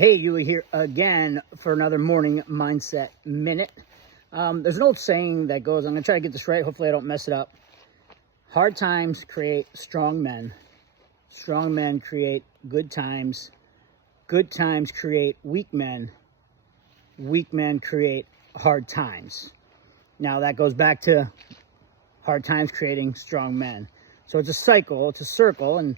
Hey, Yuli here again for another morning mindset minute. There's an old saying that goes, I'm going to try to get this right. Hopefully I don't mess it up. Hard times create strong men. Strong men create good times. Good times create weak men. Weak men create hard times. Now that goes back to hard times creating strong men. So it's a cycle, it's a circle, and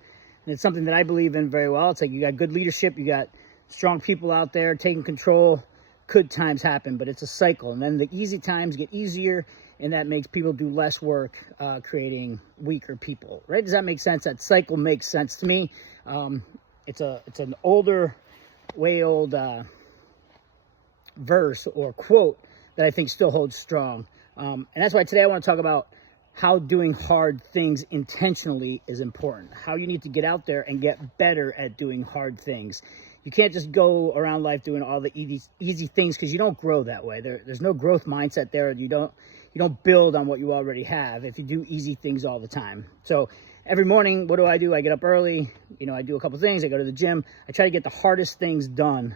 it's something that I believe in very well. It's like you got good leadership, you got strong people out there taking control, good times happen, but it's a cycle. And then the easy times get easier, and that makes people do less work, creating weaker people, right? Does that make sense? That cycle makes sense to me. It's an older, way old verse or quote that I think still holds strong. And that's why today I want to talk about how doing hard things intentionally is important. How you need to get out there and get better at doing hard things. You can't just go around life doing all the easy things, because you don't grow that way. There's no growth mindset there. You don't build on what you already have if you do easy things all the time. So every morning, what do? I get up early. I do a couple things. I go to the gym. I try to get the hardest things done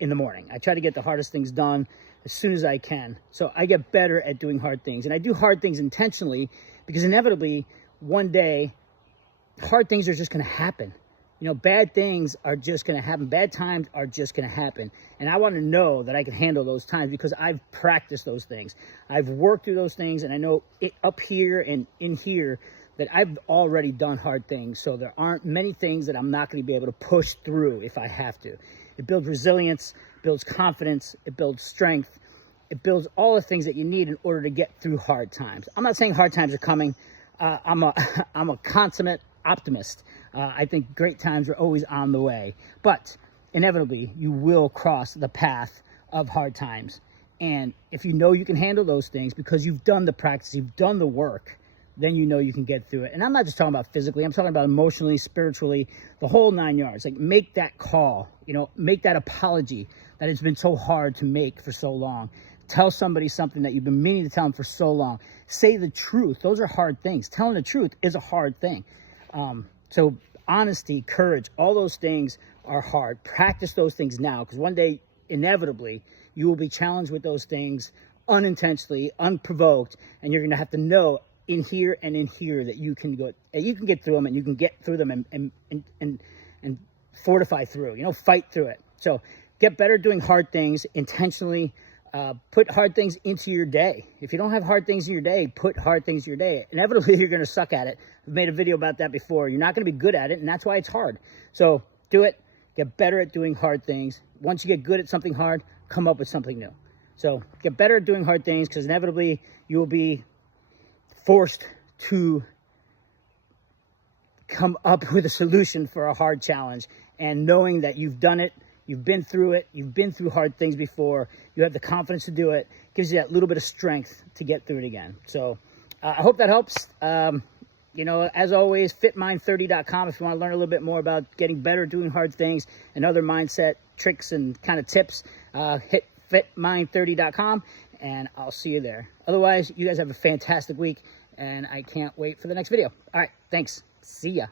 in the morning. I try to get the hardest things done as soon as I can. So I get better at doing hard things. And I do hard things intentionally because inevitably one day hard things are just going to happen. Bad things are just going to happen. Bad times are just going to happen. And I want to know that I can handle those times because I've practiced those things. I've worked through those things, and I know it up here and in here that I've already done hard things. So there aren't many things that I'm not going to be able to push through if I have to. It builds resilience, builds confidence, it builds strength. It builds all the things that you need in order to get through hard times. I'm not saying hard times are coming. I'm a consummate optimist. I think great times are always on the way, but inevitably you will cross the path of hard times. And if you know you can handle those things because you've done the practice, you've done the work, then you can get through it. And I'm not just talking about physically, I'm talking about emotionally, spiritually, the whole 9 yards. Like, make that call, make that apology that it's been so hard to make for so long. Tell somebody something that you've been meaning to tell them for so long. Say the truth. Those are hard things. Telling the truth is a hard thing. So honesty, courage, all those things are hard. Practice those things now, because one day, inevitably, you will be challenged with those things unintentionally, unprovoked, and you're going to have to know in here and in here that you can get through them, and you can get through them and fortify through, fight through it. So get better doing hard things intentionally. Put hard things into your day. If you don't have hard things in your day, put hard things in your day. Inevitably, you're going to suck at it. I've made a video about that before. You're not going to be good at it, and that's why it's hard. So do it. Get better at doing hard things. Once you get good at something hard, come up with something new. So get better at doing hard things, because inevitably you will be forced to come up with a solution for a hard challenge. And knowing that you've done it, you've been through it, you've been through hard things before, you have the confidence to do it, gives you that little bit of strength to get through it again. So I hope that helps. As always, fitmind30.com if you want to learn a little bit more about getting better at doing hard things and other mindset tricks and kind of tips. Hit fitmind30.com, and I'll see you there. Otherwise, you guys have a fantastic week, and I can't wait for the next video. All right, thanks. See ya.